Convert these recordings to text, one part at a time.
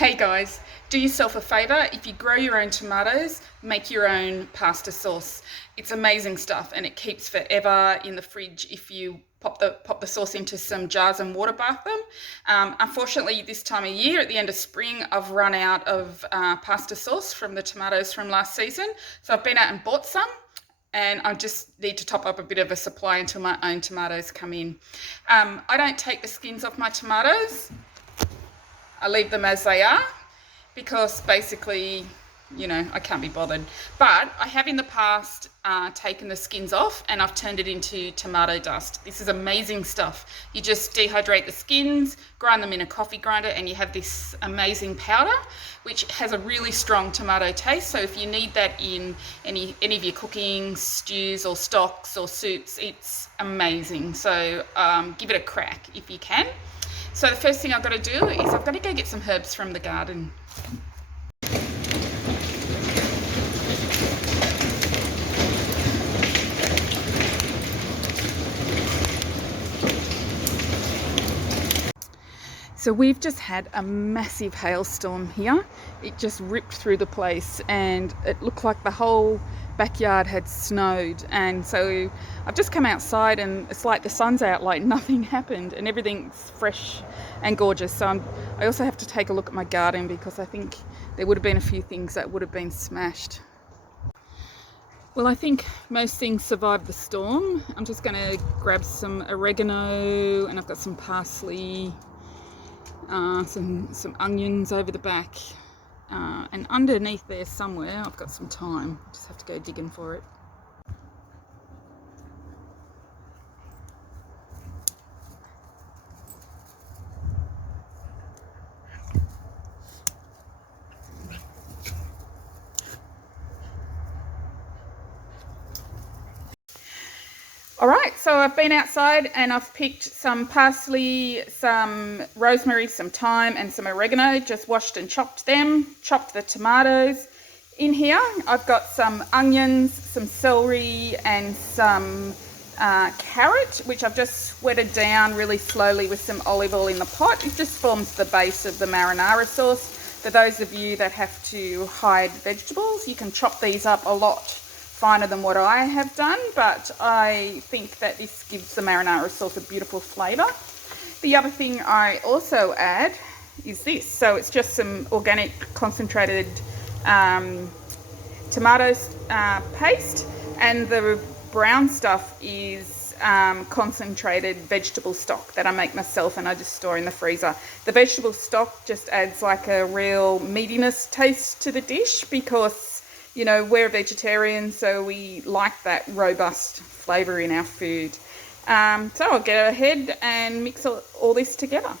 Hey guys, do yourself a favour. If you grow your own tomatoes, make your own pasta sauce. It's amazing stuff and it keeps forever in the fridge if you pop the sauce into some jars and water bath them. Unfortunately, this time of year, at the end of spring, I've run out of pasta sauce from the tomatoes from last season. So I've been out and bought some and I just need to top up a bit of a supply until my own tomatoes come in. I don't take the skins off my tomatoes. I leave them as they are because basically, I can't be bothered. But I have in the past taken the skins off and I've turned it into tomato dust. This is amazing stuff. You just dehydrate the skins, grind them in a coffee grinder, and you have this amazing powder which has a really strong tomato taste. So if you need that in any of your cooking, stews or stocks or soups, it's amazing. So give it a crack if you can. So the first thing I've got to do is I've got to go get some herbs from the garden. So we've just had a massive hailstorm here. It just ripped through the place and it looked like the whole backyard had snowed. And so I've just come outside and it's like the sun's out, like nothing happened and everything's fresh and gorgeous. So I also have to take a look at my garden because I think there would have been a few things that would have been smashed. Well, I think most things survived the storm. I'm just going to grab some oregano and I've got some parsley. Some onions over the back, and underneath there somewhere I've got some thyme. Just have to go digging for it. All right, so I've been outside and I've picked some parsley, some rosemary, some thyme and some oregano, just washed and chopped them, chopped the tomatoes. In here, I've got some onions, some celery and some carrot, which I've just sweated down really slowly with some olive oil in the pot. It just forms the base of the marinara sauce. For those of you that have to hide vegetables, you can chop these up a lot finer than what I have done, but I think that this gives the marinara sauce a beautiful flavour. The other thing I also add is this. So it's just some organic concentrated tomato paste, and the brown stuff is concentrated vegetable stock that I make myself and I just store in the freezer. The vegetable stock just adds like a real meatiness taste to the dish because we're vegetarian, so we like that robust flavour in our food. So I'll go ahead and mix all this together.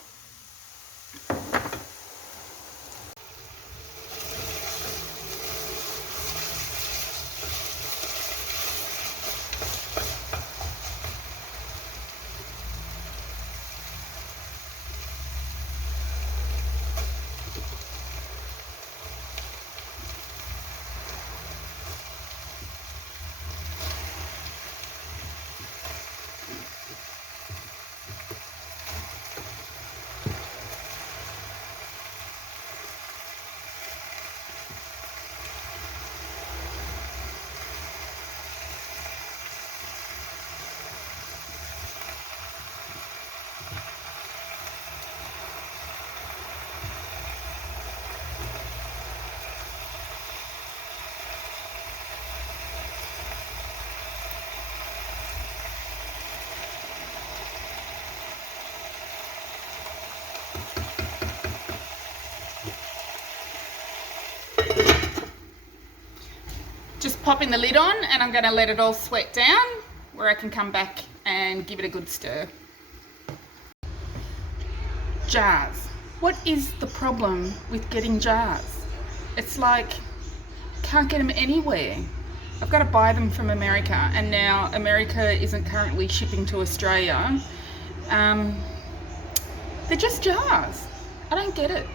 Just popping the lid on and I'm going to let it all sweat down where I can come back and give it a good stir. Jars. What is the problem with getting jars? It's like, can't get them anywhere. I've got to buy them from America, and now America isn't currently shipping to Australia. They're just jars. I don't get it.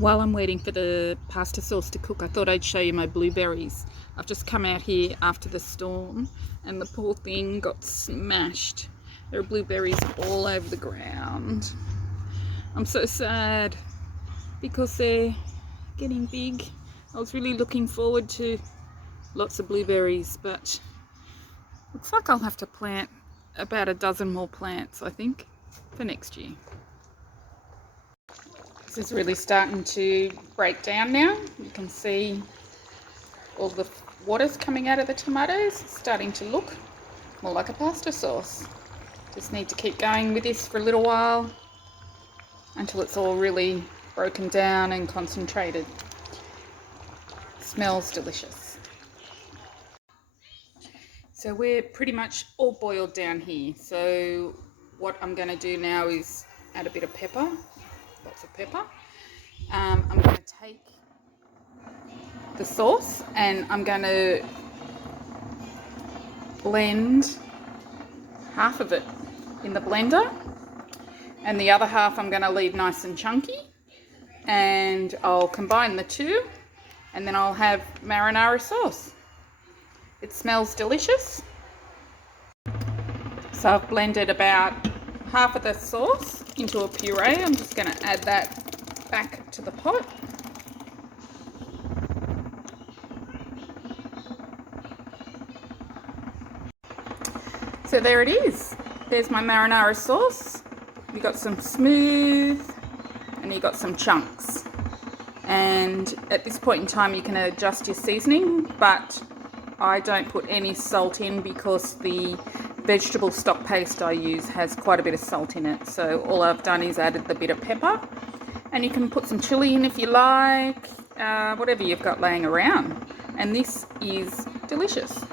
While I'm waiting for the pasta sauce to cook, I thought I'd show you my blueberries. I've just come out here after the storm and the poor thing got smashed. There are blueberries all over the ground. I'm so sad because they're getting big. I was really looking forward to lots of blueberries, but looks like I'll have to plant about a dozen more plants, I think, for next year. This is really starting to break down now. You can see all the water's coming out of the tomatoes. It's starting to look more like a pasta sauce. Just need to keep going with this for a little while until it's all really broken down and concentrated. Smells delicious. So we're pretty much all boiled down here. So what I'm going to do now is add a bit of pepper, lots of pepper. I'm going to take the sauce and I'm going to blend half of it in the blender, and the other half I'm going to leave nice and chunky, and I'll combine the two and then I'll have marinara sauce. It smells delicious. So I've blended about half of the sauce into a puree. I'm just going to add that back to the pot. So there it is. There's my marinara sauce. You got some smooth and you got some chunks. And at this point in time you can adjust your seasoning, but I don't put any salt in because the vegetable stock paste I use has quite a bit of salt in it. So all I've done is added the bit of pepper, and you can put some chili in if you like, whatever you've got laying around. And this is delicious.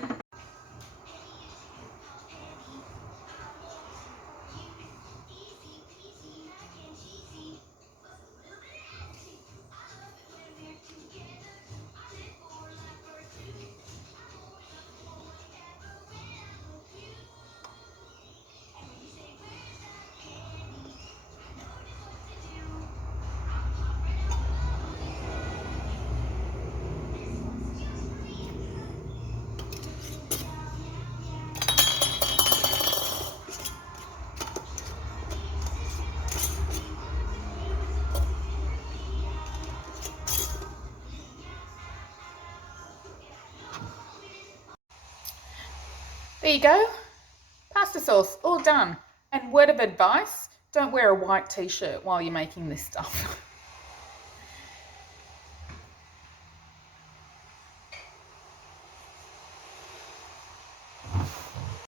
There you go, pasta sauce, all done. And word of advice, don't wear a white t-shirt while you're making this stuff.